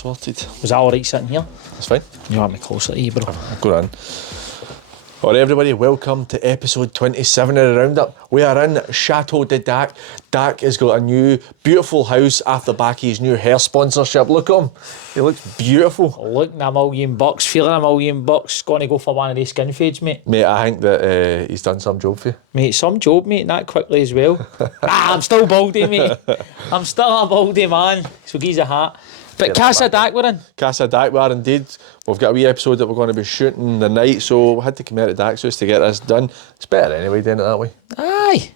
sorted. Was that alright sitting here? That's fine. You want me closer to you, bro? Go on. Alright everybody, welcome to episode 27 of the Roundup. We are in Chateau de Dac. Dac has got a new beautiful house after back of his new hair sponsorship. Look at him. He looks beautiful. Looking $1 million, feeling $1 million. Going to go for one of these skin fades, mate. Mate, I think that he's done some job for you. Mate, some job, mate, that quickly as well. I'm still baldy, mate. I'm still a baldy man. So give a hat. But Casa Dac we're in. Casa Dac we are indeed. We've got a wee episode that we're going to be shooting the night, so we had to come out to Dac's house to get this done. It's better anyway doing it that way. Aye.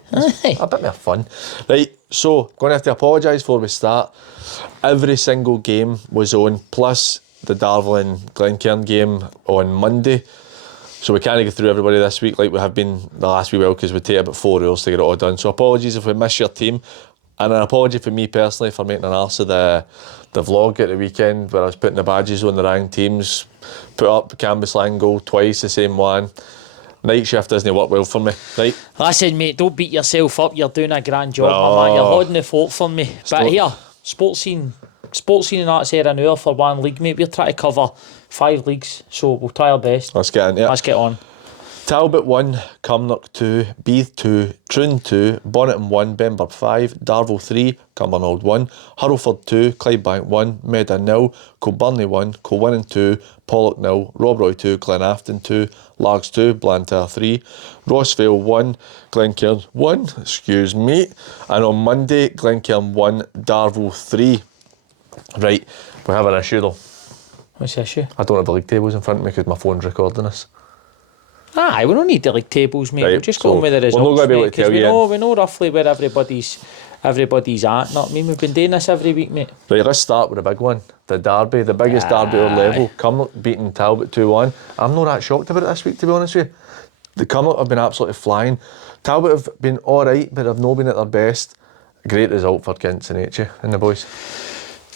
A bit more fun. Right, so going to have to apologise before we start. Every single game was on, plus the Darvel and Glencairn game on Monday. So we can't get through everybody this week like we have been the last wee while because we take about 4 hours to get it all done. So apologies if we miss your team. And an apology for me personally for making an arse of the vlog at the weekend where I was putting the badges on the wrong teams. Put up the Cambuslang goal twice, the same one. Night shift doesn't work well for me, right? Listen, mate, don't beat yourself up. You're doing a grand job, my man. You're holding the fort for me. But here, sports scene and that's here an hour for one league, mate. We're trying to cover 5 leagues, so we'll try our best. Let's get into it. Let's get on. Talbot 1, Cumnock 2, Beath 2, Troon 2, Bonneton 1, Benburb 5, Darvel 3, Cumbernauld 1, Hurlford 2, Clydebank 1, Meadow 0, Kilburnley 1, Kilwinning 2, Pollok 0, Robroy 2, Glenafton 2, Largs 2, Blantyre 3, Rossvale 1, Glencairn 1, excuse me, and on Monday, Glencairn 1, Darvel 3. Right, we have an issue though. What's the issue? I don't have the league tables in front of me because my phone's recording us. Aye, we don't need the league tables, mate. Right, we'll just go on with the results, we're not going to be able to tell you. We know roughly where everybody's at. Not me. We've been doing this every week, mate. Right, let's start with the big one. The derby, the biggest derby at our level. Cumnock beating Talbot 2-1. I'm not that shocked about it this week, to be honest with you. The Cumnock have been absolutely flying. Talbot have been alright, but have not been at their best. Great result for Gints and H and the boys.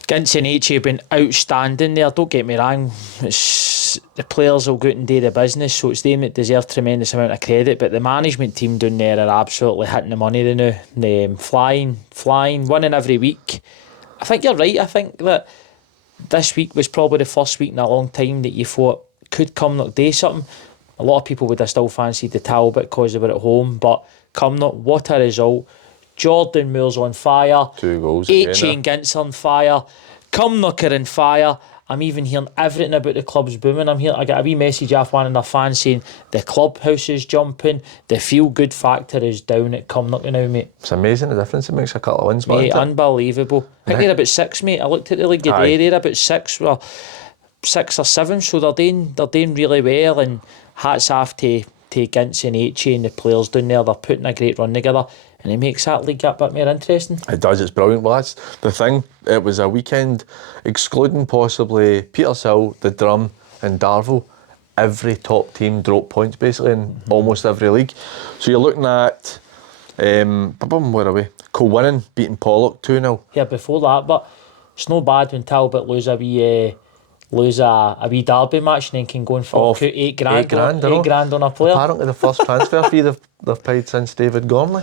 Gints and H have been outstanding there. Don't get me wrong. The players will go out and do the business, so it's them that deserve tremendous amount of credit. But the management team down there are absolutely hitting the money now. Flying, winning every week. I think you're right. I think that this week was probably the first week in a long time that you thought could Cumnock do something. A lot of people would have still fancied the Talbot because they were at home, but Cumnock, what a result. Jordan Moore's on fire. 2 goals H again. and Gint's on fire. Cumnock are on fire. I'm even hearing everything about the club's booming. I got a wee message off one of their fans saying the clubhouse is jumping, the feel-good factor is down at Cumnock now, mate. It's amazing the difference it makes a couple of wins, mate. Unbelievable. I think they're about 6, mate. I looked at the league today, they're about 6 or 7, so they're doing really well, and hats off to Gints and H and the players down there. They're putting a great run together. And it makes that league a bit more interesting. It does, it's brilliant. Well, that's the thing. It was a weekend, excluding possibly Petershill, the Drum and Darvel. Every top team dropped points basically in almost every league. So you're looking at, where are we? Kilwinning beating Pollok 2-0. Yeah, before that, but it's no bad when Talbot lose a wee derby match and then can go and for $8 grand. $8 grand on a player. Apparently the first transfer fee they've paid since David Gormley.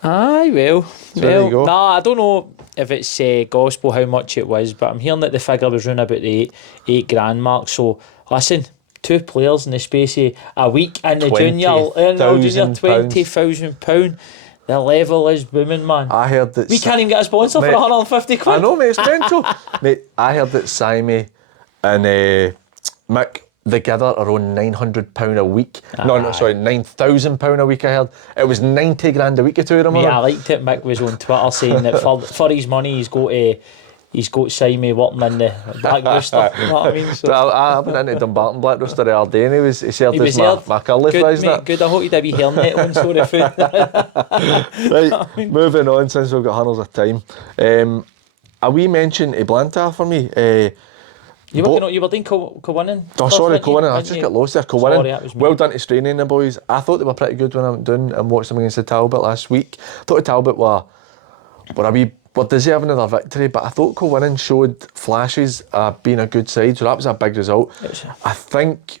Aye, well, there you go. Nah, I don't know if it's gospel how much it was, but I'm hearing that the figure was around about the $8 grand mark. So listen, 2 players in the space of a week in the junior £20,000. The level is booming, man. I heard that we can't even get a sponsor for 150 quid. I know, mate, it's mental. Mate, I heard that Simon and Mick together are on £900 a week. £9,000 a week. I heard it was 90 grand a week. To them. Yeah, I liked it. Mick was on Twitter saying that for his money he's got Simon working in the Black Rooster. You know what I mean? So I went into Dumbarton Black Rooster the other day and he served us my curly fries. Good, I hope you'd have a wee hairnet on so the food. Right, moving on since we've got hundreds of time. A wee mention to Blantyre for me. You were doing Kilwinning? Oh, sorry, Kilwinning. I just got lost there. Kilwinning. Well done to Straining the boys. I thought they were pretty good when I went down and watched them against the Talbot last week. I thought the Talbot were deserving of their victory, but I thought Kilwinning showed flashes of being a good side, so that was a big result. I think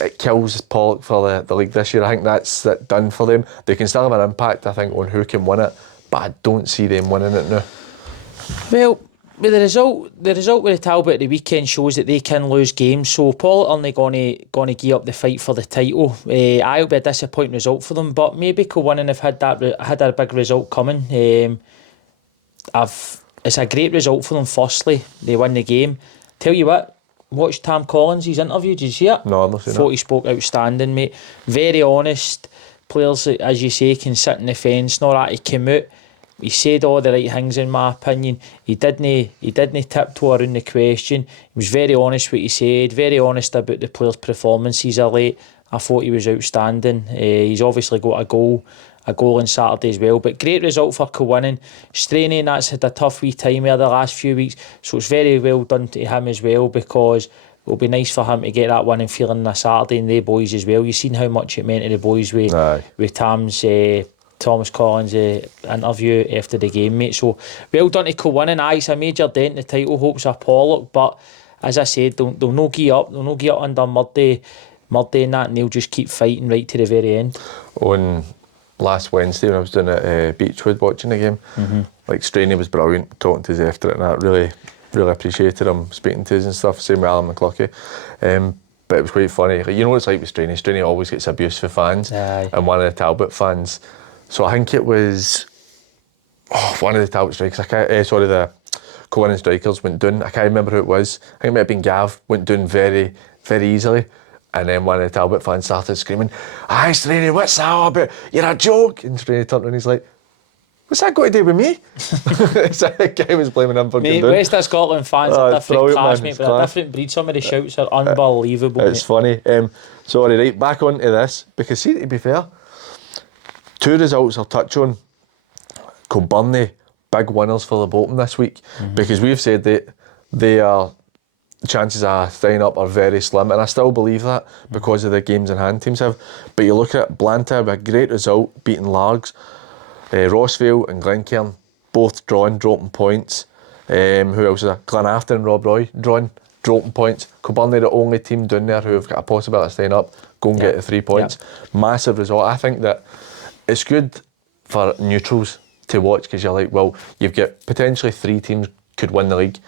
it kills Pollok for the league this year. I think that's done for them. They can still have an impact, I think, on who can win it, but I don't see them winning it now. Well, But the result with the Talbot at the weekend shows that they can lose games. So Pollok aren't going to give up the fight for the title. It'll be a disappointing result for them, but maybe Kilwinning have had a big result coming. It's a great result for them. Firstly, they win the game. Tell you what, watch Tam Collins' interview. Did you see it? No, I'm not seeing Thought he spoke outstanding, mate. Very honest. Players, as you say, can sit in the fence. Not that he came out. He said all the right things, in my opinion. He didn't tiptoe around the question. He was very honest what he said, very honest about the players' performances of late. I thought he was outstanding. He's obviously got a goal on Saturday as well. But great result for Kilwinning. Straney, that's had a tough wee time there the last few weeks. So it's very well done to him as well, because it'll be nice for him to get that winning feeling on a Saturday, and the boys as well. You've seen how much it meant to the boys with Tam's Thomas Collins' interview after the game, mate. So well done to Kilwinning. It's a major dent in the title hopes of Pollok, but as I said, they'll no give up. They'll no give up under Murday and that, and they'll just keep fighting right to the very end. On last Wednesday when I was down at Beechwood watching the game, like Straney was brilliant talking to us after it, and I really appreciated him speaking to us and stuff. Same with Alan McCluckie. But it was quite funny. Like, you know what it's like with Straney? Straney always gets abuse for fans. Aye. And one of the Talbot fans, so I think it was one of the Talbot strikers, the Kilwinning strikers went down. I can't remember who it was. I think it might have been Gav, went down very, very easily. And then one of the Talbot fans started screaming, "Aye, Straney, what's that all about? You're a joke." And Straney turned around and he's like, "What's that got to do with me?" So the guy was blaming him for going down. West of Scotland fans are different class, mate, but a class. different breed. Some of the shouts are unbelievable. It's funny. Sorry, right, back onto this, because see, to be fair, two results I'll touch on. Kilburnie, big winners for the Bolton this week, because we've said that the chances of staying up are very slim, and I still believe that because of the games in hand teams have. But you look at Blantyre with a great result, beating Largs. Rossvale and Glencairn both dropping points. Who else is there? Glenafton and Rob Roy dropping points. Kilburnie the only team down there who have got a possibility of staying up, go and get the 3 points. Massive result. I think that it's good for neutrals to watch, because you're like, well, you've got potentially 3 teams could win the league,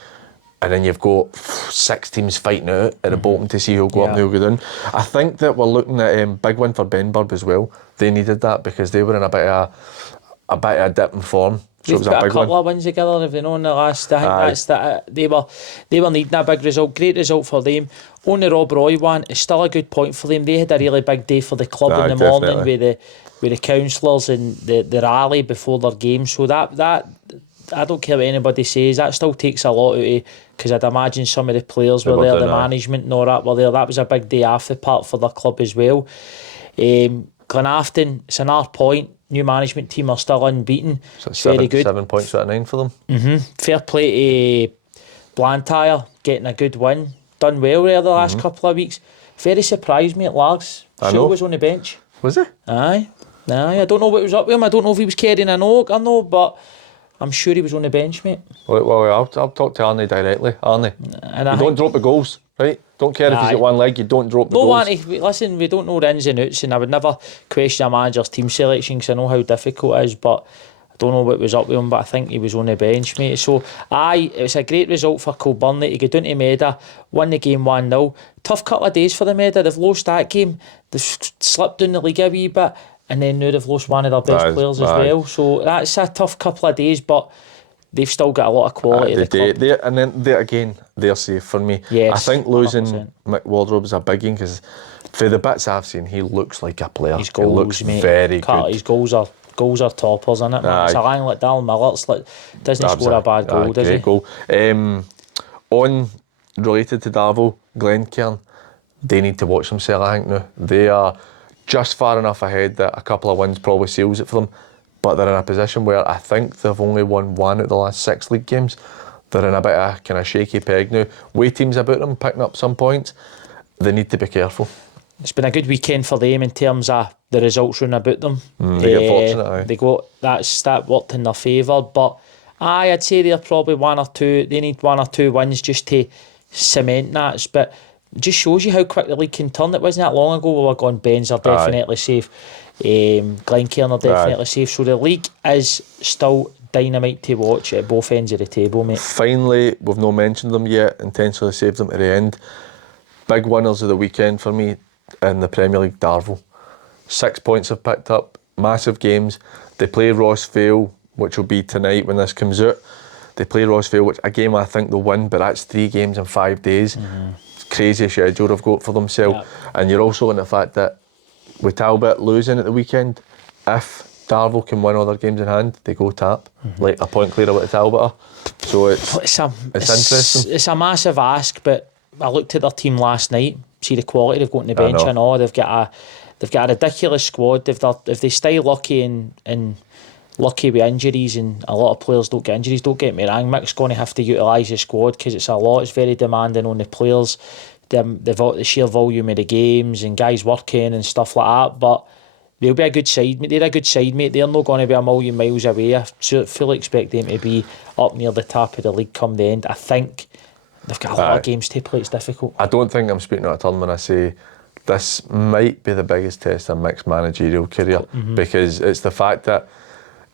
and then you've got 6 teams fighting out at the bottom to see who'll go up and who'll go down. I think that we're looking at big win for Benburb as well. They needed that because they were in a bit of a dip in form. So They've it was got a big couple one. of wins together, if they know in the last. I think that's that. They were needing a big result. Great result for them. On the Rob Roy one, it's still a good point for them. They had a really big day for the club in the morning with the councillors and the rally before their game. So that I don't care what anybody says, that still takes a lot out of, because I'd imagine some of the players were there, the management and all that were there. That was a big day off the part for the club as well. Glenafton, it's another point. New management team are still unbeaten. So very good. 7 points out of 9 for them. Fair play to Blantyre, getting a good win. Done well there the last couple of weeks. Very surprised me at Largs. Shaw was on the bench. Was he? Aye. I don't know what was up with him. I don't know if he was carrying an oak or no, but I'm sure he was on the bench, mate. Well, I'll talk to Arnie directly. Arnie, you don't drop the goals, right? Don't care if he's got one leg, you don't drop the goals. Listen, we don't know the ins and outs, and I would never question a manager's team selection because I know how difficult it is, but I don't know what was up with him, but I think he was on the bench, mate. So, it's a great result for Kilburnie to go down to Meda, win the game 1-0. Tough couple of days for the Meda. They've lost that game, they've slipped down the league a wee bit, and then now they've lost one of their best players as well. So that's a tough couple of days, but they've still got a lot of quality at the club. And then they're safe for me. Yes, I think losing 100%. Mick Wardrobe is a big one, because for the bits I've seen, he looks like a player. His goals, he looks mate, very good. His goals are toppers, innit, man? It's a line like Darren Miller. Doesn't score a bad goal, does he? Goal. Related to Darvel, Glencairn, they need to watch themselves, I think, now. They are just far enough ahead that a couple of wins probably seals it for them, but they're in a position where I think they've only won 1 out of the last 6 league games. They're in a bit of a kind of shaky peg now. Way teams about them picking up some points. They need to be careful. It's been a good weekend for them in terms of the results running about them. They get fortunate. They got that worked in their favour, but I'd say they're probably 1 or 2. They need 1 or 2 wins just to cement that. But it just shows you how quick the league can turn. It wasn't that long ago we were going, Ben's are definitely safe. Glencairn are definitely safe. So the league is still dynamite to watch at both ends of the table, mate. Finally, we've not mentioned them yet, intentionally saved them to the end. Big winners of the weekend for me in the Premier League, Darvel. 6 points have picked up, massive games. They play Ross Vale, which will be tonight when this comes out. They play Ross Vale, which a game I think they'll win, but that's 3 games in 5 days. It's crazy schedule they've got for themselves. Yep. And you're also in the fact that with Talbot losing at the weekend, if Darvel can win all their games in hand, they go tap, like a point clear of what the Talbot are. So it's interesting. It's a massive ask, but I looked at their team last night, see the quality they've got on the bench and all. They've got a ridiculous squad. If they stay lucky and lucky with injuries, and a lot of players don't get injuries, don't get me wrong, Mick's going to have to utilise the squad because it's a lot. It's very demanding on the players, the sheer volume of the games and guys working and stuff like that. But they'll be a good side, mate. They're a good side, mate. They're not going to be a million miles away. I fully expect them to be up near the top of the league come the end. I think they've got a lot of games to play. It's difficult. I don't think I'm speaking out of turn when I say this might be the biggest test of Mick's managerial career, because it's the fact that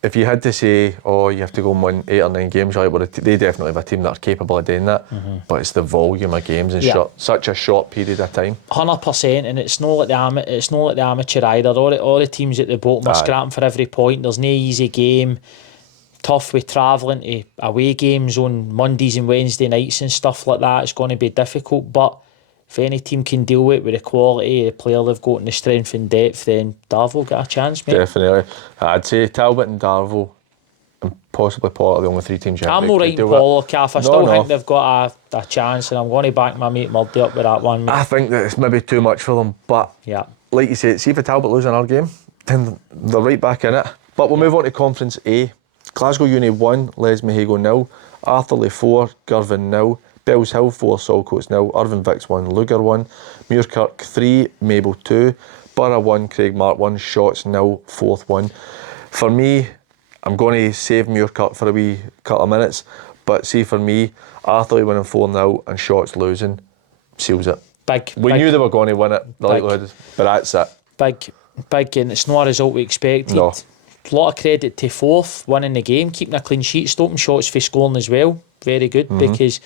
if you had to say, oh, you have to go and win 8 or 9 games, right? Well, they definitely have a team that are capable of doing that. But it's the volume of games in such a short period of time. 100%, and it's not like the amateur either. All the teams at the bottom are scrapping for every point. There's no easy game. Tough with travelling to away games on Mondays and Wednesday nights and stuff like that. It's going to be difficult, but if any team can deal with the quality, the player they've got and the strength and depth, then Darvel got a chance, mate. Definitely. I'd say Talbot and Darvel and possibly Pollok are the only 3 teams you have. I'm not right in Pollok, Kath. I still think they've got a chance, and I'm going to back my mate Murdy up with that one, mate. I think that it's maybe too much for them, but like you say, see if Talbot lose another game, then they're right back in it. But we'll move on to Conference A. Glasgow Uni 1, Les Mahago 0, Arthurlie 4, Girvan 0, Bells Hill 4, Saltcoats 0, Irvine Vicks 1, Lugar 1, Muirkirk 3, Mabel 2, Borough 1, Craigmark 1, Shotts 0, Forth 1. For me, I'm going to save Muirkirk for a wee couple of minutes, but see for me, Arthurlie winning 4-0 and Shotts losing seals it. We knew they were going to win it, the likelihood, but that's it. Big, and it's not a result we expected. No. A lot of credit to Forth winning the game, keeping a clean sheet, stopping Shotts for scoring as well. Very good, because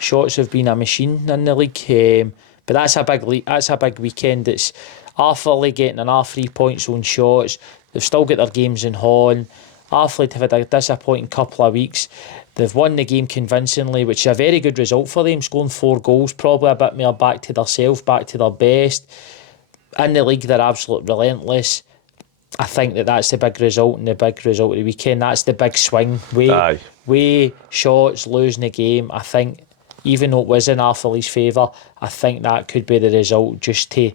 Shotts have been a machine in the league. But that's a big weekend. It's Arthurlie getting an 3 points on Shotts. They've still got their games in hand. Arthurlie have had a disappointing couple of weeks. They've won the game convincingly, which is a very good result for them, scoring 4 goals, probably a bit more back to themselves, back to their best. In the league, they're absolutely relentless. I think that's the big result, and the big result of the weekend. That's the big swing. Way Shotts losing the game. I think, even though it was in Arthurlie's favour, I think that could be the result, just to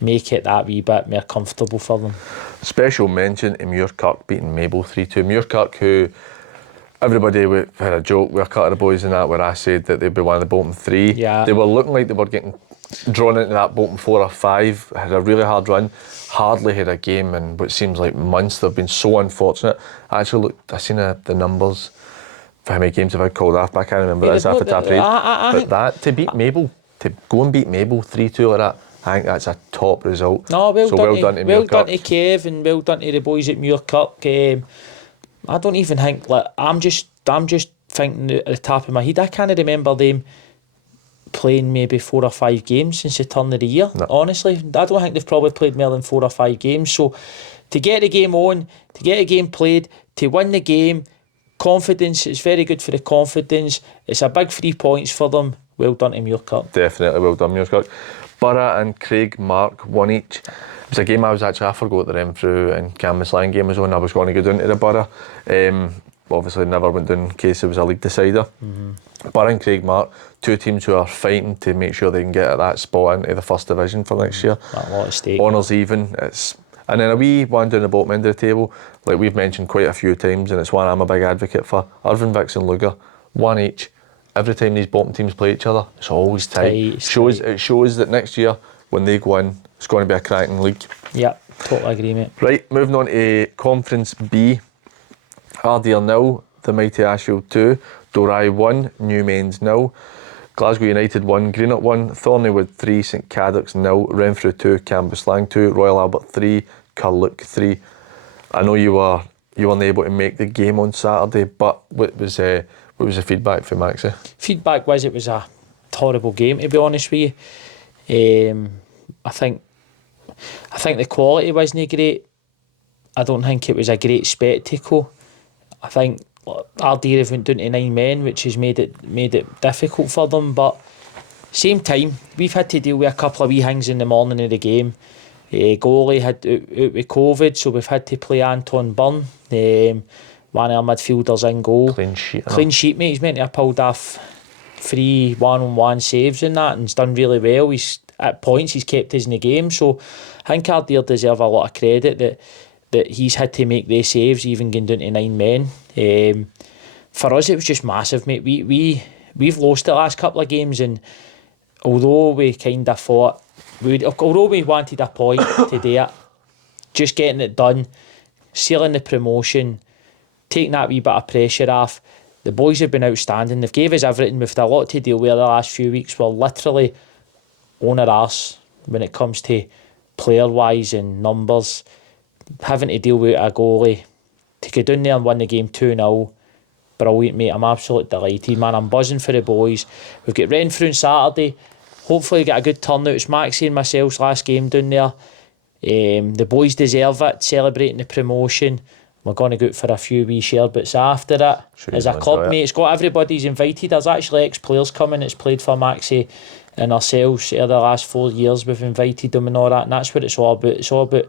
make it that wee bit more comfortable for them. Special mention to Muirkirk beating Mabel 3-2. Muirkirk, who everybody had a joke with a couple of the boys in that, where I said that they'd be one of the bottom 3. Yeah. They were looking like they were getting drawn into that bottom 4 or 5. Had a really hard run. Hardly had a game in what seems like months. They've been so unfortunate. I seen the numbers for how many games they've had called off, but I can't remember this after top eight. But that, to beat Mabel, to go and beat Mabel 3-2 like that, I think that's a top result. No, well done to Muirkirk. Well done to Kev, and well done to the boys at Muirkirk. I don't even think, I'm just thinking at the top of my head, I can't remember them playing maybe 4 or 5 games since the turn of the year. No. Honestly, I don't think they've probably played more than 4 or 5 games. So to get the game on, to get a game played, to win the game, confidence, it's very good for the confidence. It's a big 3 points for them. Well done to Muirkirk. Definitely well done, Muirkirk. Borough and Craigmark 1 each. It was a game I forgot the Renfrew and Cambuslang game was on. I was going to go down to the Borough. Obviously never went down in case it was a league decider. Borough and Craigmark, 2 teams who are fighting to make sure they can get at that spot into the first division for next year. A lot of stake. Honours even. And then a wee one down the bottom end of the table, like we've mentioned quite a few times, and it's one I'm a big advocate for. Irvine Vicks and Lugar, 1 each. Every time these bottom teams play each other, it's always tight. It shows that next year, when they go in, it's going to be a cracking league. Yeah, totally agree, mate. Right, moving on to Conference B. Harthill 0, the mighty Ashfield 2, Dorai 1, Newmains 0, Glasgow United 1, Greenock 1, Thorneywood 3, St Cadoc's 0, Renfrew 2, Cambuslang 2, Royal Albert 3, Pollok 3. I know you were you weren't able to make the game on Saturday, but what was the feedback from Maxie? Feedback was it was a horrible game, to be honest with you. I think the quality wasn't great. I don't think it was a great spectacle. I think Arthurlie went down to 9 men, which has made it difficult for them. But same time, we've had to deal with a couple of wee things in the morning of the game. Goalie had out with COVID, so we've had to play Anton Byrne. One of our midfielders in goal. Clean sheet, mate. He's meant to have pulled off 3 1-on-1 saves in that, and he's done really well. At points he's kept us in the game, so I think Arthurlie deserve a lot of credit that he's had to make these saves, even going down to 9 men. For us, it was just massive, mate. We've lost the last couple of games, and although we kind of thought, although we wanted a point to do it, just getting it done, sealing the promotion, taking that wee bit of pressure off. The boys have been outstanding. They've gave us everything. We've had a lot to deal with the last few weeks. We're literally on our arse when it comes to player-wise and numbers. Having to deal with a goalie. To go down there and win the game 2-0. Brilliant, mate. I'm absolutely delighted, man. I'm buzzing for the boys. We've got Renfrew on Saturday. Hopefully we get a good turnout. It's Maxie and myself's last game down there. The boys deserve it, celebrating the promotion. We're going to go out for a few wee sherbets after it. As a club, mate, it's got everybody's invited. There's actually ex-players coming that's played for Maxie and ourselves over the last 4 years. We've invited them and all that, and that's what it's all about. It's all about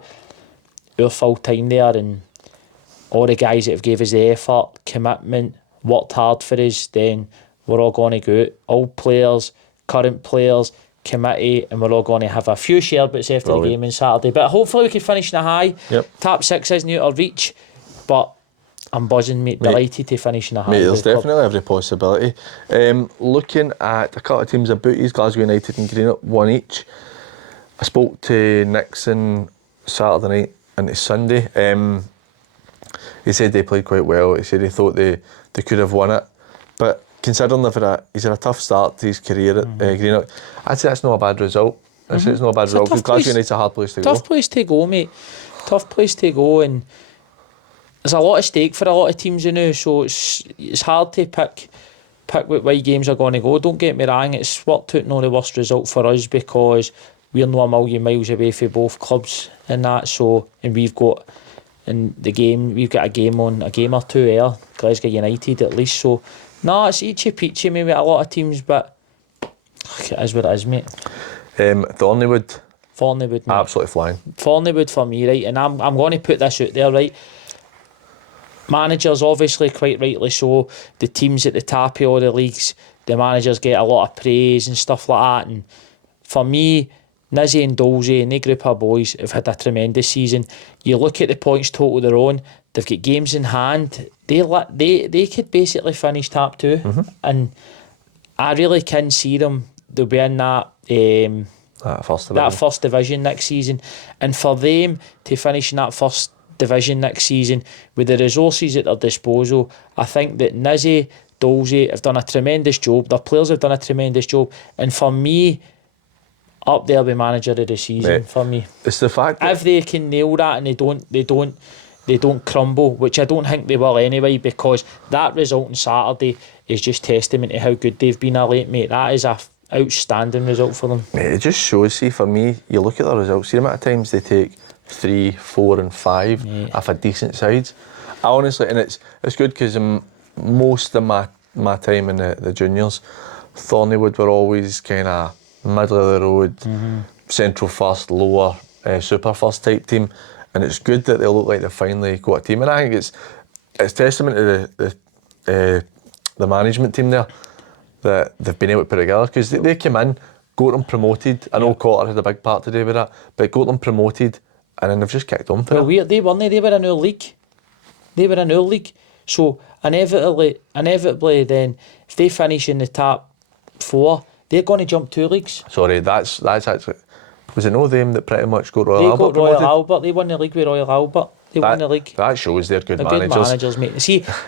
our full time there, and all the guys that have gave us the effort, commitment, worked hard for us. Then we're all going to go out, old players, current players, committee, and we're all going to have a few sherbets after the game on Saturday. But hopefully we can finish in a high. Top 6 isn't out of reach, but I'm buzzing, mate. Delighted to finish in a high. Mate, there's definitely every possibility. Looking at a couple of teams about these, Glasgow United and Greenock, 1 each. I spoke to Nixon Saturday night into Sunday. He said they played quite well. He said he thought they could have won it, but considering he's had a tough start to his career at Greenock, I'd say that's not a bad result. I'd say it's not a bad result because Glasgow United's a hard place to go. Tough place to go, mate. Tough place to go, and there's a lot at stake for a lot of teams now, so it's hard to pick what way games are going to go. Don't get me wrong, it's worked out not the worst result for us because we're not a million miles away from both clubs and that. So, and we've got in the game, we've got a game or two here, Glasgow United at least. So, no, it's eachy peachy maybe a lot of teams, but it is what it is, mate. Thornleywood, mate. absolutely flying. Thornleywood for me, right, and I'm going to put this out there, right. Managers, obviously, quite rightly so. The teams at the top of all the leagues, the managers get a lot of praise and stuff like that. And for me, Nizzy and Dolzy and the group of boys have had a tremendous season. You look at the points total they're on, they've got games in hand. They could basically finish top 2. And I really can see them. They'll be in that first division next season. And for them to finish in that first division next season with the resources at their disposal, I think that Nizzy, Dolzy have done a tremendous job. Their players have done a tremendous job, and for me, up there with manager of the season. Mate, for me, it's the fact that if they can nail that and they don't crumble, which I don't think they will anyway, because that result on Saturday is just testament to how good they've been of late, mate. That is a outstanding result for them. Mate, it just shows. See, for me, you look at the results. See the amount of times they take 3, 4 and 5 off a decent sides. I honestly, and it's good because most of my time in the juniors, Thornleywood were always kind of middle of the road, central first, lower, super first type team, and it's good that they look like they finally got a team. And I think it's testament to the management team there that they've been able to put together, because they came in, got them promoted. I know Cotter had a big part to do with that, but got them promoted. And then they've just kicked on for it. They were in our league. So inevitably then, if they finish in the top 4, they're going to jump 2 leagues. Sorry, that's actually... Was it no them that pretty much got Royal Albert promoted? They got Royal Albert. They won the league with Royal Albert. They won the league. That shows they're good managers. Good managers, mate.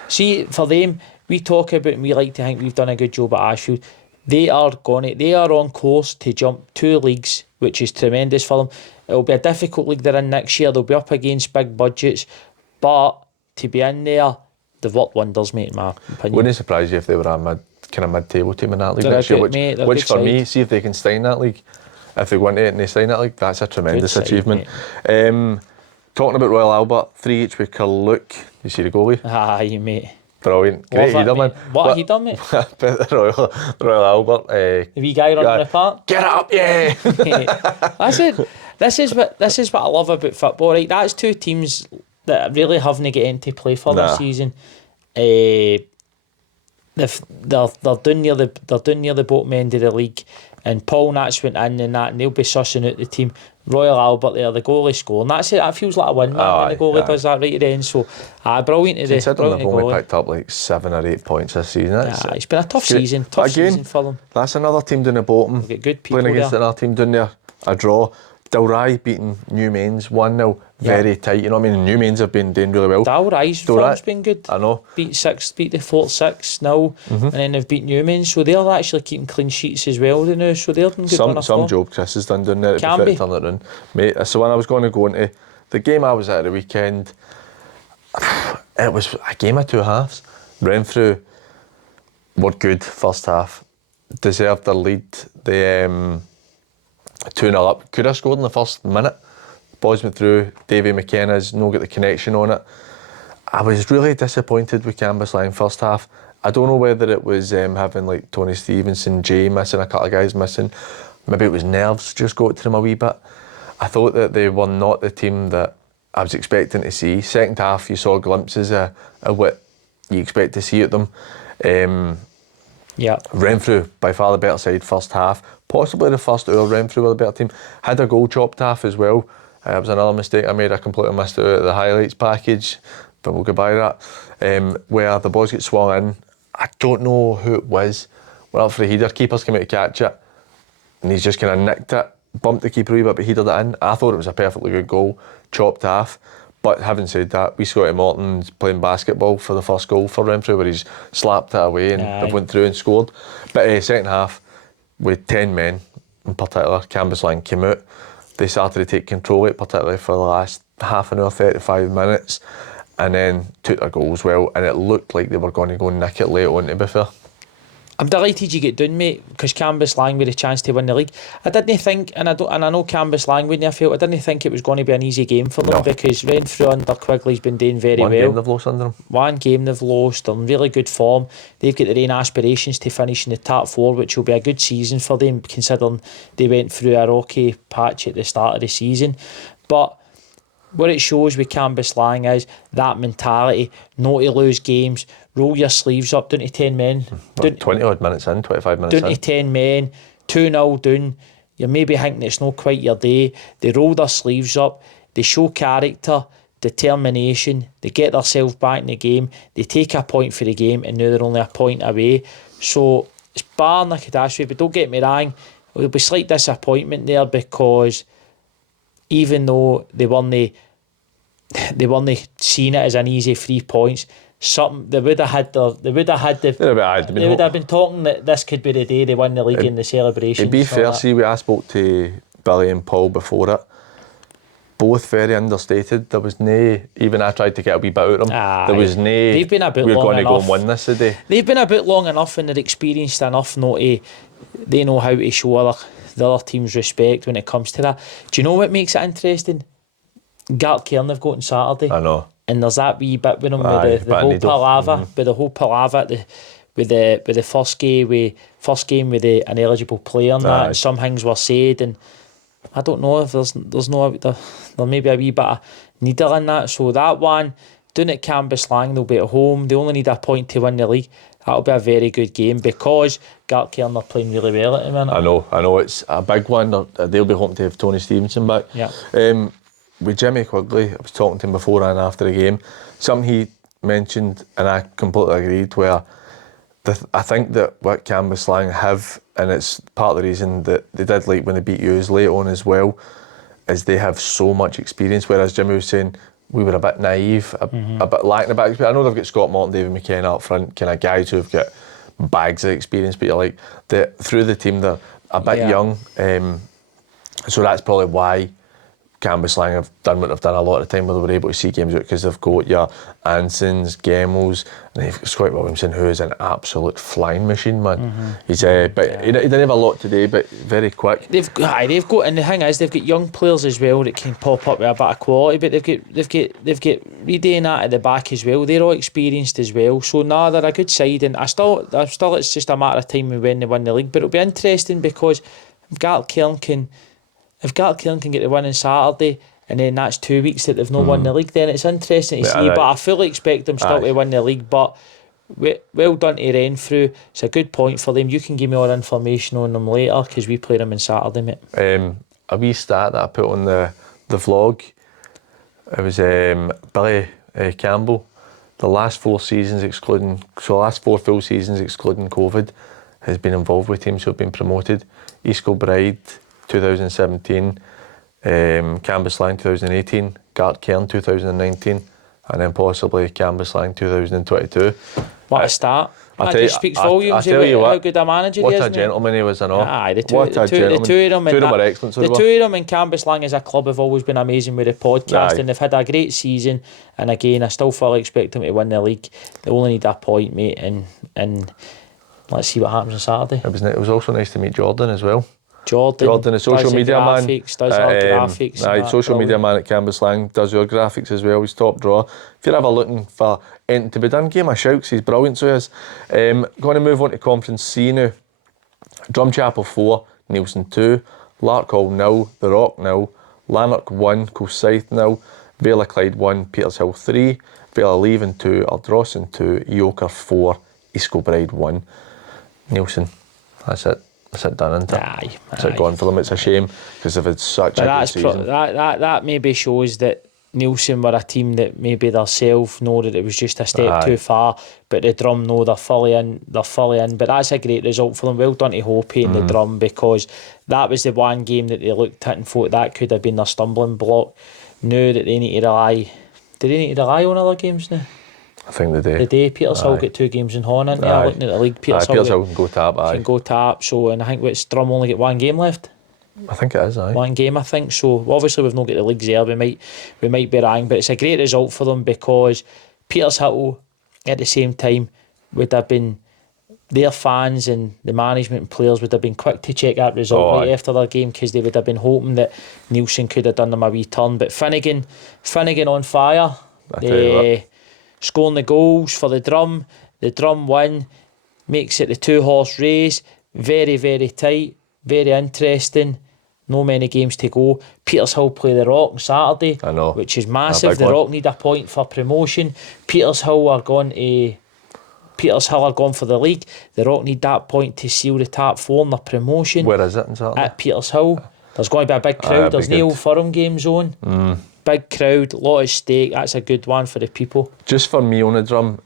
See, for them, we talk about and we like to think we've done a good job at Ashfield. They are on course to jump 2 leagues, which is tremendous for them. It'll be a difficult league they're in next year. They'll be up against big budgets, but to be in there, they've worked wonders, mate, in my opinion. Wouldn't surprise you if they were a mid-table team in that league They're next a year, good mate, they're a which good for me, side. see if they can stay in that league. If they go into it and they stay in that league, that's a tremendous Good side, achievement. Talking about Royal Albert, 3 each with Pollok. You see the goalie? Aye, mate. Brilliant. Great Love it, header, man. mate. What he done, mate? But the Royal Albert. The wee guy running apart. Get up, yeah! That's it. This is what I love about football, right? That's two teams that really haven't got into play for this season. They're down near the bottom end of the league, and Paul Nats went in and they'll be sussing out the team. Royal Albert there, the goalie scoring. That's it. That feels like a win, man, when the goalie does that right at the end. So, brilliant today. Considering they've only picked up like 7 or 8 points this season. It's been a tough season. Tough season for them. That's another team down the bottom. They've got good people playing against there. another team down there. A draw. Dalry beating New Mains 1-0. Very tight. You know what I mean? New Mains have been doing really well. Dalry's form's been good. I know. Beat the Fort 6-0, and then they've beat Newman's, so they're actually keeping clean sheets as well. They know, so they're doing good. Some job Chris has done down there. Can be. Turn it around, mate. That's the one I was going to go into. The game I was at the weekend. It was a game of two halves. Renfrew were good first half. Deserved their lead. They 2-0 up. Could have scored in the first minute. Balls went through. Davy McKenna's no got the connection on it. I was really disappointed with Cambuslang first half. I don't know whether it was having like Tony Stevenson, Jay missing, a couple of guys missing. Maybe it was nerves just got to them a wee bit. I thought that they were not the team that I was expecting to see. Second half, you saw glimpses of what you expect to see at them. Renfrew, by far the better side first half. Possibly the first hour, Renfrew were the better team. Had a goal chopped half as well. It was another mistake I made. I completely missed it out of the highlights package, but we'll go by that. Where the balls get swung in. I don't know who it was. Went up for the header. Keepers came out to catch it, and he's just kind of nicked it, bumped the keeper a wee bit, but headed it in. I thought it was a perfectly good goal, chopped half. But having said that, we Scotty Morton's playing basketball for the first goal for Renfrew, where he's slapped it away and they went through and scored. But second half, with 10 men in particular, Cambuslang came out. They started to take control of it, particularly for the last half an hour, 35 minutes, and then took their goals well, and it looked like they were going to go nick it late on, to be fair. I'm delighted you get done, mate, because Cambuslang with a chance to win the league. I didn't think, and I know Cambuslang wouldn't have felt, I didn't think it was going to be an easy game for them, because Renfrew under Quigley's been doing very well. One game they've lost under them. One game they've lost. They're in really good form. They've got their own aspirations to finish in the top 4, which will be a good season for them, considering they went through a rocky patch at the start of the season. But what it shows with Cambuslang is that mentality, not to lose games, roll your sleeves up, down to 10 men. 20 odd minutes in, 25 minutes down in. to 10 men, 2-0 down. You're maybe thinking it's not quite your day. They roll their sleeves up, they show character, determination, they get themselves back in the game, they take a point for the game, and now they're only a point away. So it's barring a catastrophe, but don't get me wrong, there'll be slight disappointment there, because even though they weren't seeing it as an easy 3 points, they would have been talking that this could be the day they win the league in the celebration. To be fair, see, I spoke to Billy and Paul before it. Both very understated. There was no, even I tried to get a wee bit out of them. There was no, they've been a bit we're long going to enough. go and win this today. They've been a bit long enough and they're experienced enough not to, they know how to show the other team's respect when it comes to that. Do you know what makes it interesting? Gart Cairn have got on Saturday. I know. And there's that wee bit with them with the whole palaver, with the whole palaver, with the first game with the ineligible player and that, and some things were said, and I don't know if there may be a wee bit of needle in that. So that one, down at Cambuslang, they'll be at home. They only need a point to win the league. That'll be a very good game, because Gart Cairn are playing really well at the minute. I know, it's a big one. They'll be hoping to have Tony Stevenson back. Yeah. With Jimmy Quigley, I was talking to him before and after the game. Something he mentioned, and I completely agreed, where I think that what Cambuslang have, and it's part of the reason that they did like when they beat Hughes late on as well, is they have so much experience, whereas Jimmy was saying we were a bit naive, a bit lacking a bit of experience. I know they've got Scott Morton, David McKenna up front, kind of guys who've got bags of experience, but you're like, through the team they're a bit young, so that's probably why Cambuslang have done what they've done a lot of the time, where they were able to see games out because they've got your Ansons, Gemmels, and they've got Scott Williamson, who is an absolute flying machine, man. He's but he didn't have a lot today, but very quick. They've got, and the thing is, they've got young players as well that can pop up with a bit of quality. But they've got Reedy and that at the back as well. They're all experienced as well. So they're a good side, and I still, it's just a matter of time when they win the league. But it'll be interesting because if Gartcairn can get the win on Saturday, and then that's 2 weeks that they've not won the league, then it's interesting to see. But I fully expect them still to win the league. But well done to Renfrew. It's a good point for them. You can give me all the information on them later because we play them on Saturday, mate. A wee stat that I put on the vlog, it was Billy Campbell. The last 4 seasons last 4 full seasons excluding COVID, has been involved with teams who have been promoted. East Kilbride 2017, Cambuslang 2018, Gartcairn 2019, and then possibly Cambuslang 2022. What a start. That just speaks volumes about how good a manager he is. What a gentleman he was, I know. Aye, the two of them were excellent. The two of them in Cambuslang as a club have always been amazing with the podcast, and they've had a great season. And again, I still fully expect them to win the league. They only need a point, mate, and let's see what happens on Saturday. It was also nice to meet Jordan as well. Jordan, the social media man, does our graphics. Social media man at Cambuslang, does your graphics as well. He's top draw. If you're ever looking for anything to be done, give him a shout because he's brilliant. So he is. Going to move on to Conference C now. Drumchapel 4, Neilston 2, Larkhall 0, The Rock 0, Lanark 1, Kilsyth 0, Vale of Clyde 1, Petershill 3, Vale of Leven 2, Ardrossan 2, Yoker 4, East Kilbride 1. Neilston, that's it. That's it done, isn't it? Aye. That's it gone for them. It's a shame because they've had such a good season. That maybe shows that Neilston were a team that maybe themselves know that it was just a step too far, but the Drum know they're fully in. But that's a great result for them. Well done to Hopi and the Drum, because that was the one game that they looked at and thought that could have been their stumbling block. Now that they need to rely. Do they need to rely on other games now? I think they do. The day Petershill got 2 games in hand, aren't they? Looking at the league, Petershill can go tap. Can go tap. So, and I think Drum only get 1 game left. I think it is. 1 game, I think. So obviously we've not got the leagues there. We might be wrong, but it's a great result for them because Petershill at the same time would have been, their fans and the management and players would have been quick to check that result right after their game, because they would have been hoping that Neilston could have done them a wee turn. But Finnegan on fire. Scoring the goals for the Drum. The Drum win makes it the 2-horse race. Very, very tight. Very interesting. No many games to go. Petershill play the Rock on Saturday, I know, which is massive. The Rock need a point for promotion. Petershill are gone for the league. The Rock need that point to seal the top 4 in their promotion. Where is it on Saturday? At Petershill. There's going to be a big crowd. There's Neil Furham games on. Big crowd, lot at stake. That's a good one for the people. Just for me on the Drum,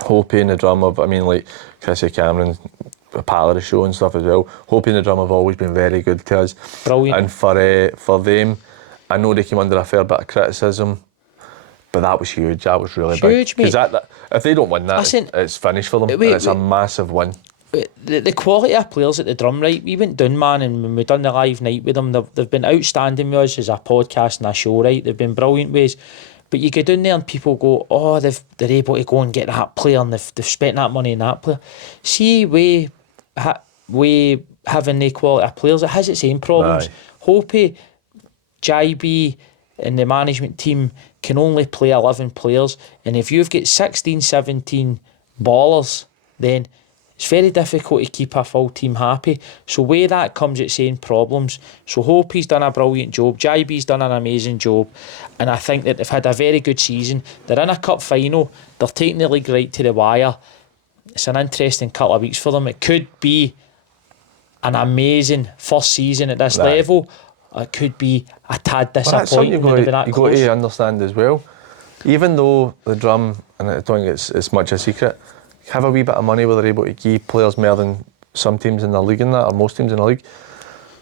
Hopi and the Drum have, I mean, like Chrissy Cameron, a part of the show and stuff as well. Hopi and the Drum have always been very good to us. Brilliant. And for them, I know they came under a fair bit of criticism, but that was huge. That was really huge, big. Because if they don't win that, it's finished for them. It's a massive win. The quality of players at the Drum, right? We went down, man, and when we done the live night with them, they've been outstanding with us as a podcast and a show, right? They've been brilliant with us. But you go down there and people go, oh, they're able to go and get that player and they've spent that money on that player. See, we having the quality of players, it has its own problems. Hopi, Jaibi and the management team can only play 11 players, and if you've got 16, 17 ballers, then it's very difficult to keep a full team happy. So with that comes its own problems. So Hopi's done a brilliant job. Jaibi's done an amazing job. And I think that they've had a very good season. They're in a cup final. They're taking the league right to the wire. It's an interesting couple of weeks for them. It could be an amazing first season at this level. It could be a tad disappointing. You've got to understand as well. Even though the Drum, and I don't think it's much a secret, have a wee bit of money where they're able to give players more than some teams in the league in that, or most teams in the league.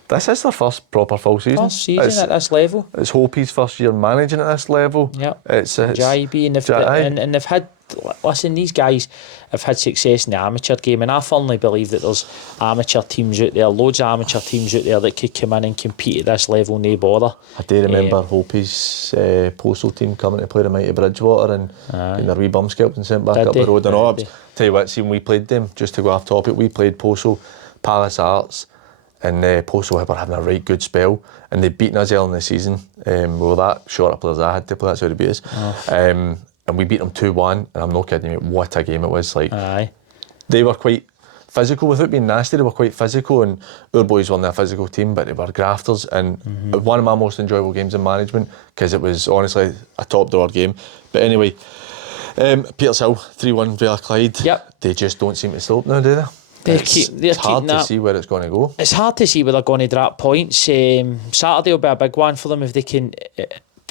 This is their first proper full season. First season at this level. It's Hopi's first year managing at this level. Yeah. It's Jaibi, and they've had listen, these guys have had success in the amateur game, and I firmly believe that there's amateur teams out there, loads of amateur teams out there that could come in and compete at this level, no bother. I do remember Hope's postal team coming to play the mighty Bridgewater and getting their wee bum scalped and sent back up the road and all. Tell you what, see, when we played them, just to go off topic, we played Postal, Palace Arts, and Postal were having a right good spell, and they'd beaten us early in the season. We were that short of players I had to play, that's how they beat us. And we beat them 2-1, and I'm not kidding you, what a game it was. Like, they were quite physical, without being nasty, they were quite physical, and our boys weren't a physical team, but they were grafters, and one of my most enjoyable games in management, because it was honestly a top drawer game. But anyway, Petershill 3-1 Vale of Clyde. Yep. They just don't seem to stop now, do they? It's hard to see where it's going to go. It's hard to see where they're going to drop points. Saturday will be a big one for them if they can.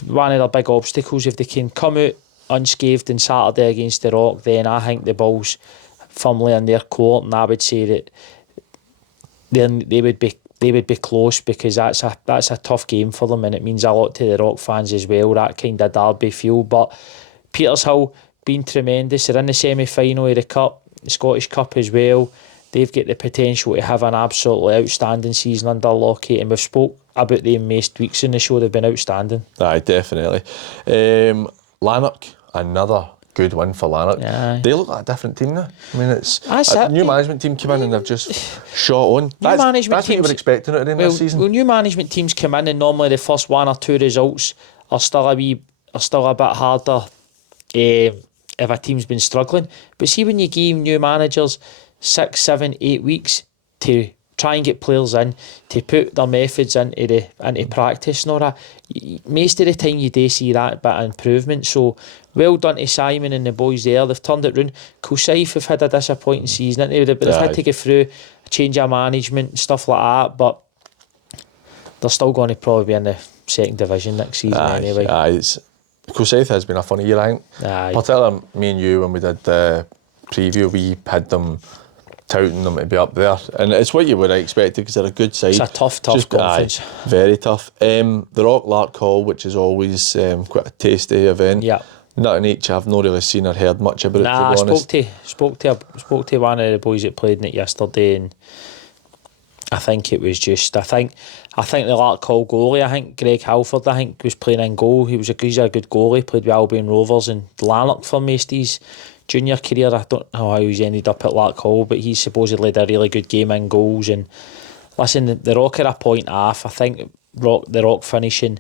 One of their big obstacles, if they can come out unscathed on Saturday against the Rock, then I think the ball's firmly in their court, and I would say that they would be close, because that's a tough game for them, and it means a lot to the Rock fans as well, that kind of derby feel. But Petershill been tremendous. They're in the semi-final of the Cup, the Scottish Cup as well. They've got the potential to have an absolutely outstanding season under Lockheed, and we've spoke about them most weeks in the show. They've been outstanding. Aye, definitely. Lanark, another good win for Lanark. Aye. They look like a different team now. I mean, it's a new management team came in and they've just shot on. That's what you were expecting out of them this season. Well, new management teams come in and normally the first one or two results are still a bit harder if a team's been struggling. But see, when you give new managers 6, 7, 8 weeks to try and get players in, to put their methods into practice and all that, most of the time you do see that bit of improvement. So well done to Simon and the boys there. They've turned it round. Kilsyth have had a disappointing season, but they've had to go through a change of management and stuff like that, but they're still going to probably be in the second division next season anyway. Kilsyth has been a funny year, I think. Particularly me and you, when we did the preview, we had them touting them to be up there, and it's what you would have expected, because they're a good side. It's a tough conference. Very tough. The Rock Lark Hall, which is always quite a tasty event. Yeah. Nothing each I've not really seen or heard much about, to be honest. Spoke to one of the boys that played in it yesterday, and I think it was just I think the Lark Hall goalie, I think Greg Halford, was playing in goal. He's a good goalie, played with Albion Rovers and Lanark for most of his junior career. I don't know how he's ended up at Lark Hall, but he's supposedly had a really good game in goals. And listen, the Rock are a point off. I think the Rock finishing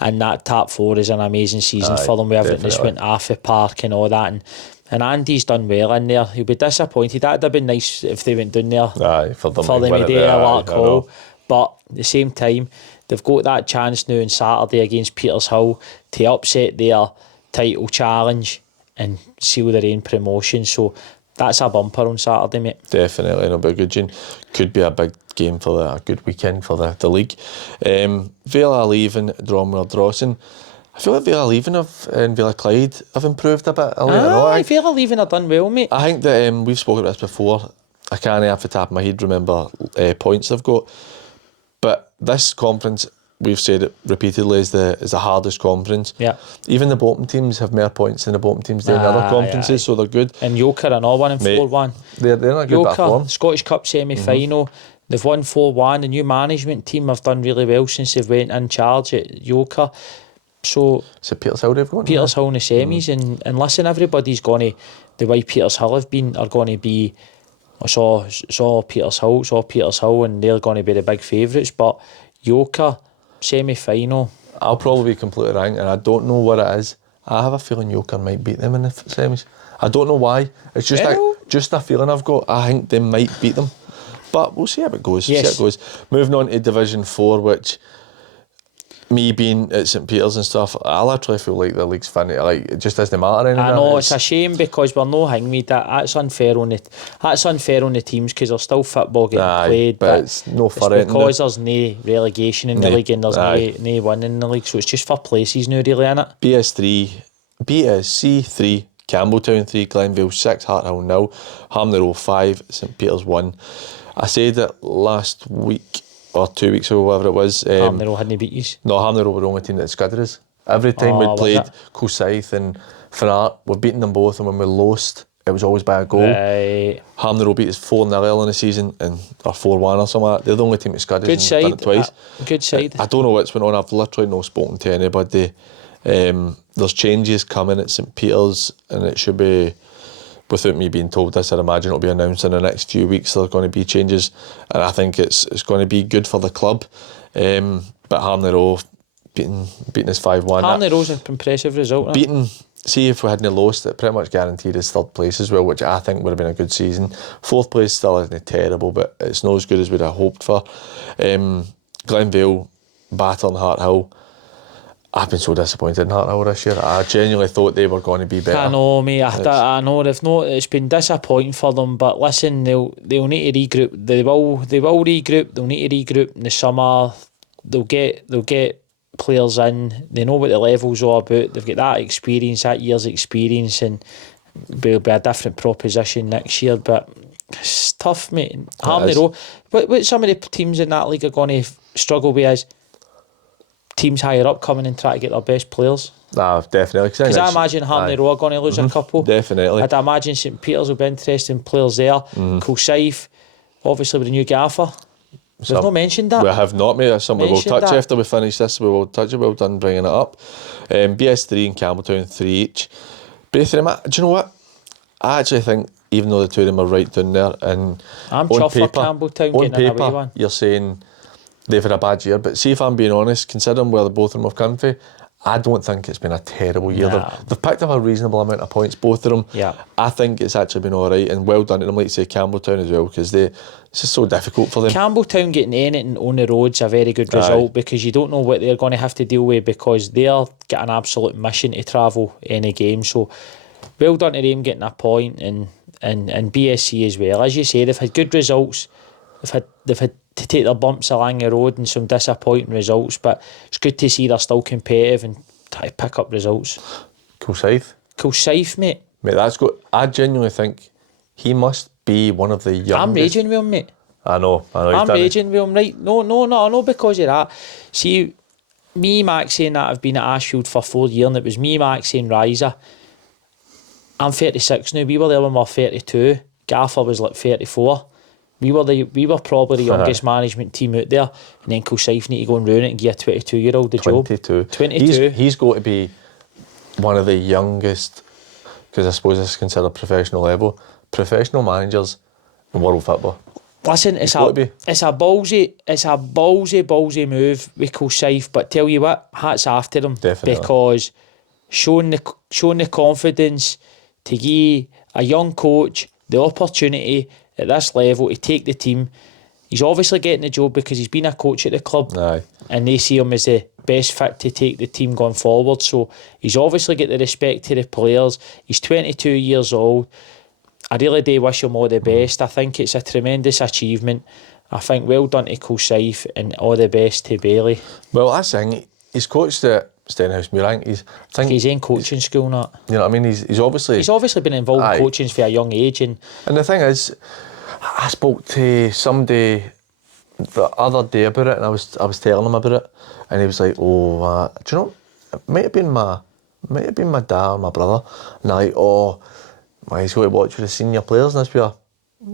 in that top four is an amazing season for them. We haven't just went off the park and all that, and Andy's done well in there. He'll be disappointed. That'd have been nice if they went down there for them at Lark Hall. But at the same time, they've got that chance now on Saturday against Petershill to upset their title challenge and seal their own promotion. So that's a bumper on Saturday, mate. Definitely, it'll be a good game. Could be a big game for a good weekend for the league. Vale of Leven, Dromwell, Drawson. I feel like Vale of Leven and Vale of Clyde have improved a bit. Vale of Leven have done well, mate. I think that we've spoken about this before. I can't off the top of my head remember points they've got, but this conference, we've said it repeatedly, is the hardest conference. Yeah. Even the bottom teams have more points than the bottom teams do in other conferences, so they're good. And Yoker and all 1 and 4-1. They're in a good bit of form. Scottish Cup semi-final. They've won 4-1. The new management team have done really well since they've went in charge at Yoker. So Petershill they've got? Petershill in the semis, and listen, everybody's going to, the way Petershill are going to be, saw Petershill, and they're going to be the big favourites. But Yoker semi-final, I'll probably be completely wrong, and I don't know what it is. I have a feeling Yoker might beat them in the semis. I don't know why. It's just a feeling I've got. I think they might beat them, but we'll see how it goes. Yes. Moving on to Division 4, which, me being at St Peters and stuff, I literally feel like the league's finished. Like, it just doesn't matter anymore. I know, it's a shame, because we're no hangmead. That's unfair on the teams, because there's still football getting played, but it's no fun. It's because there's no relegation in the league, and there's no winning in the league, so it's just for places now, really, innit? BSC 3, Campbelltown 3, Glenvale 6, Harthill 0, Harmony 5, St Peters 1. I said it last week or 2 weeks ago, whatever it was. Harmony hadn't beat you. No, Harmony were the only team that scudded us. Every time we played Kilsyth and for that, we've beaten them both, and when we lost, it was always by a goal. Right. Harthill beat us 4-0 early in the season, or 4-1 or something like that. They're the only team to scud us Good and side. done it twice. Good side. I don't know what's went on. I've literally not spoken to anybody. There's changes coming at St Peters, and it should be, without me being told this, I'd imagine it'll be announced in the next few weeks. There's going to be changes, and I think it's going to be good for the club. But Harthill beating us 5-1. Hartle's an impressive result. Beating, see if we hadn't lost, it pretty much guaranteed us third place as well, which I think would have been a good season. Fourth place still isn't terrible, but it's not as good as we'd have hoped for. Glenvale battering Harthill. I've been so disappointed in Harthill this year. I genuinely thought they were going to be better. I know, mate. I know they've not. It's been disappointing for them. But listen, they'll need to regroup. They will regroup. They'll need to regroup in the summer. They'll get players in. They know what the level's all about. They've got that experience, that year's experience, and it'll be a different proposition next year. But it's tough, mate. Harthill. What some of the teams in that league are going to struggle with is teams higher up coming and try to get their best players. Nah, definitely. Because I imagine Harthill are going to lose a couple. Definitely. I'd imagine St Peters will be interested in players there. Kilsyth, obviously with the new gaffer. We've not mentioned that. We have not, mate. That's something we'll touch after we finish this. We will touch it. Well done bringing it up. BS3 and Campbelltown 3 each. Both of them, do you know what? I actually think, even though the two of them are right down there, and I'm chuffed for Campbelltown getting an away one. You're saying they've had a bad year, but see if I'm being honest, considering where the both of them have come from, I don't think it's been a terrible year. Nah. They've picked up a reasonable amount of points, both of them. Yeah. I think it's actually been alright, and well done to them, like to say Campbelltown as well, because it's just so difficult for them. Campbelltown getting anything on the road's a very good result, because you don't know what they're going to have to deal with, because they're got an absolute mission to travel any game. So well done to them getting a point, and BSC as well. As you say, they've had good results. They've had to take their bumps along the road and some disappointing results, but it's good to see they're still competitive and try to pick up results. Kilsyth, mate. Mate, that's good. I genuinely think he must be one of the youngest. I'm raging with him, mate. I know. I'm raging with him, right? No, because of that. See, me, Maxie, and that have been at Ashfield for 4 years, and it was me, Maxie, and Riser. I'm 36 now. We were there when we were 32. Gaffer was like 34. We were probably the youngest management team out there, and then Kilsyth need to go and ruin it and give a 22-year-old the job. 22. He's got to be one of the youngest, because I suppose this is considered professional level, professional managers in world football. Listen, it's a ballsy move with Kilsyth, but tell you what, hats after him. Definitely. Because showing the confidence to give a young coach the opportunity at this level to take the team. He's obviously getting the job because he's been a coach at the club. Aye. And they see him as the best fit to take the team going forward. So he's obviously got the respect to the players. He's 22 years old. I really do wish him all the best. I think it's a tremendous achievement. I think well done to Kilsyth, and all the best to Bailey. Well, that's the thing. He's coached at Stenhouse Muirbank. He's in coaching school, not. You know what I mean? He's obviously been involved in coaching for a young age, and the thing is, I spoke to somebody the other day about it, and I was telling him about it, and he was like, "Oh, do you know? It might have been my dad or my brother." And I'm like, "Oh, he's got to watch with the senior players in this year."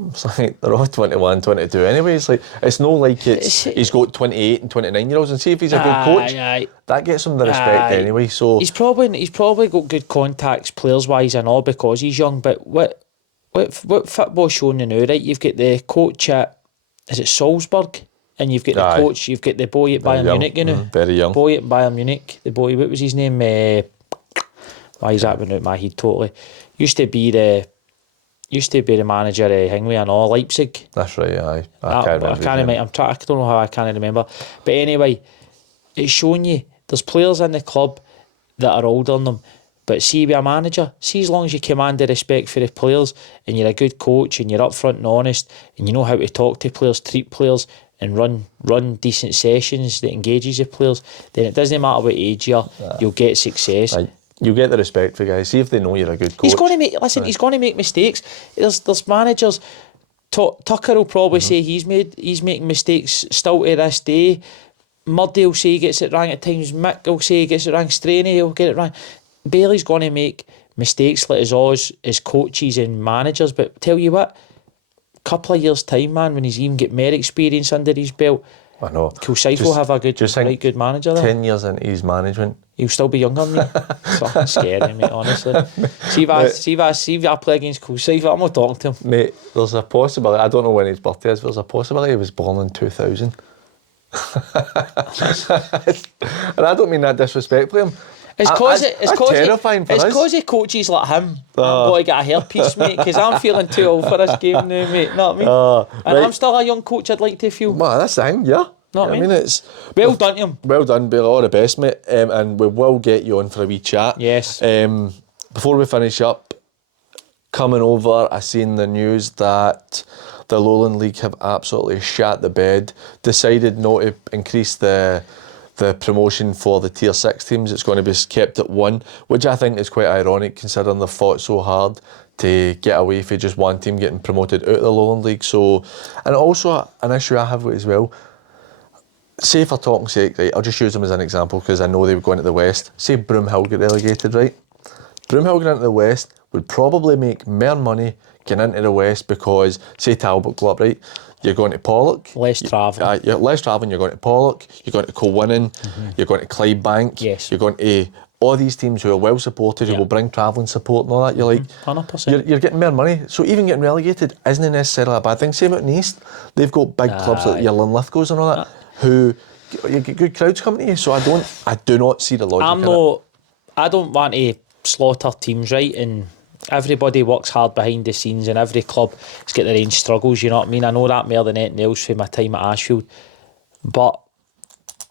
It's like they're all 21, 22 anyway. It's like it's not like he's got 28 and 29-year-olds, and see if he's a good coach, that gets him the respect anyway. So he's probably got good contacts players wise and all because he's young. But what football's showing you now, right? You've got the coach at, is it Salzburg, and you've got the coach, you've got the boy at Bayern Munich, you know, very young boy at Bayern Munich. The boy, what was his name? Why is that been out my head totally? Used to be the manager of Hingway and all, Leipzig. That's right, aye. I don't know how I can't remember. But anyway, it's showing you there's players in the club that are older than them. But see, be a manager, see, as long as you command the respect for the players and you're a good coach and you're upfront and honest and you know how to talk to players, treat players and run decent sessions that engages the players, then it doesn't matter what age you'll get success. Aye. You get the respect for guys. See if they know you're a good coach. He's going to make mistakes. There's managers. Tucker will probably say he's making mistakes still to this day. Murdy will say he gets it wrong at times. Mick will say he gets it wrong. Straney will get it wrong. Bailey's going to make mistakes like us as coaches and managers. But tell you what, couple of years' time, man, when he's even get more experience under his belt, I know. Kilsyth will have a good, right, good manager there. 10 years into his management, he'll still be younger than me. Fucking scary, mate, honestly. See if I play against Kilsyth, I'm not talking to him. Mate, there's a possibility, I don't know when his birthday is, but there's a possibility he was born in 2000. And I don't mean that disrespectfully him. It's terrifying for us. It's because of coaches like him. I'm going to get a hairpiece, mate, because I'm feeling too old for this game now, mate. Know what I mean? And right. I'm still a young coach, I'd like to feel. Well, that's the thing, yeah. Know what I mean? It's well done to him. Well done, Bill. All the best, mate. And we will get you on for a wee chat. Yes. Before we finish up, coming over, I seen the news that the Lowland League have absolutely shat the bed, decided not to increase the promotion for the Tier 6 teams. It's going to be kept at 1, which I think is quite ironic considering they've fought so hard to get away from just one team getting promoted out of the Lowland League. So, and also an issue I have with it as well, say for talking sake, right, I'll just use them as an example because I know they would go into the West. Say Broomhill get relegated, right? Broomhill going into the West would probably make more money getting into the West because, say Talbot go up, right? You're going to Pollok. Less travelling. You're less travelling, you're going to Pollok, you're going to Colwynning, you're going to Clydebank, yes. You're going to all these teams who are well supported, who will bring travelling support and all that. You're like, 100%. You're getting more money. So even getting relegated isn't necessarily a bad thing. Same out in the East. They've got big clubs like your Linlithgows and all that, who you get good crowds coming to you. So I do not see the logic I don't want to slaughter teams, right? And everybody works hard behind the scenes and every club has got their own struggles, you know what I mean? I know that more than anything else from my time at Ashfield, but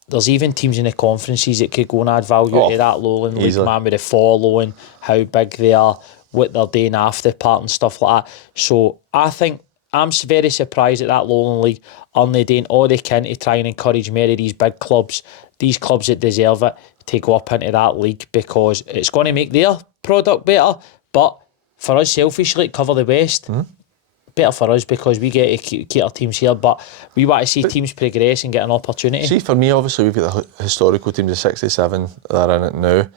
there's even teams in the conferences that could go and add value to that Lowland League, man, with the following, how big they are, what they're doing after part and stuff like that. So I think I'm very surprised at that Lowland League only doing all they can to try and encourage more of these big clubs, these clubs that deserve it, to go up into that league because it's going to make their product better. But for us selfishly, cover the West, better for us because we get to keep our teams here, but we want to see teams progress and get an opportunity. See, for me, obviously, we've got the historical teams of 67 that are in it now.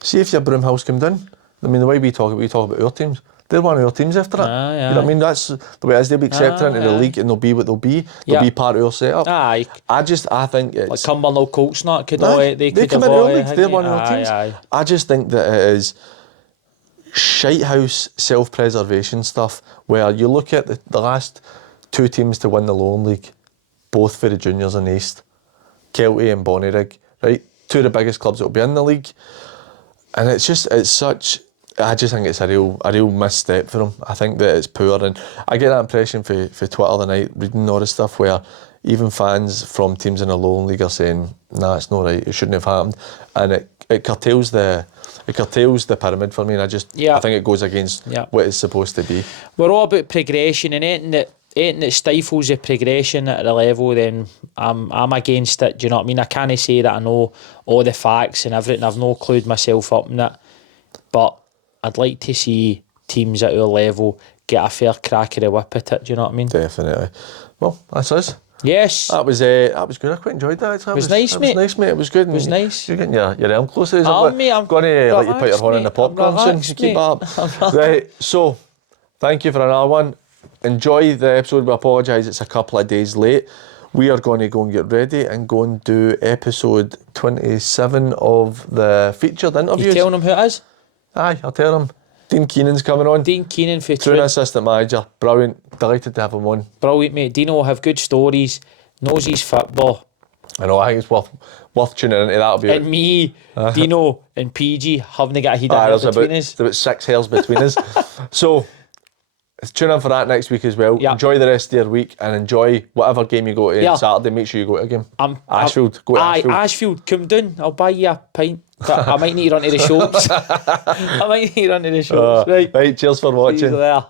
See if your Broomhills come down. I mean, the way we talk about our teams. They're one of our teams after it. You know what I mean? That's the way it is. They'll be accepted into the league and they'll be what they'll be. They'll be part of our setup. I think it's... Like Cumbernauld Coltsnot could they come into our league. They're one of our teams. I just think that it is shitehouse self-preservation stuff where you look at the last 2 teams to win the Lowland League, both for the juniors in the East, Kelty and Bonnyrigg, right? 2 of the biggest clubs that will be in the league. And I just think it's a real misstep for them. I think that it's poor, and I get that impression for Twitter the night, reading all this stuff where even fans from teams in the Lowland League are saying, nah, it's not right, it shouldn't have happened. And it curtails the pyramid for me, and I think it goes against what it's supposed to be. We're all about progression, and anything that stifles the progression at a level, then I'm against it. Do you know what I mean? I can't say that I know all the facts and everything. I've no clued myself up in it, but I'd like to see teams at our level get a fair crack of the whip at it. Do you know what I mean? Definitely. Well, that's us. Yes. That was good. I quite enjoyed that. It was nice, mate. It was nice, mate. It was good. It was nice. You're getting your elm closer. Mate, I'm going to let you put your horn in the popcorn soon. Keep up. Right. So, thank you for another one. Enjoy the episode. We apologise. It's a couple of days late. We are going to go and get ready and go and do episode 27 of the featured interviews. You telling them who it is? Aye, I'll tell them. Dean Keenan's coming on. Dean Keenan for True assistant manager. Brilliant. Delighted to have him on. Brilliant, mate. Dino will have good stories. Knows his football. I know. I think it's worth tuning into. That'll be and me, Dino, and PG having to get a heat between us. There's about 6 hairs between us. So tune in for that next week as well. Enjoy the rest of your week and enjoy whatever game you go to on Saturday. Make sure you go to a game. Ashfield. Go to Ashfield. Ashfield. Come down. I'll buy you a pint. But I might need to run to the shops. Right. Right, cheers for watching. See you there.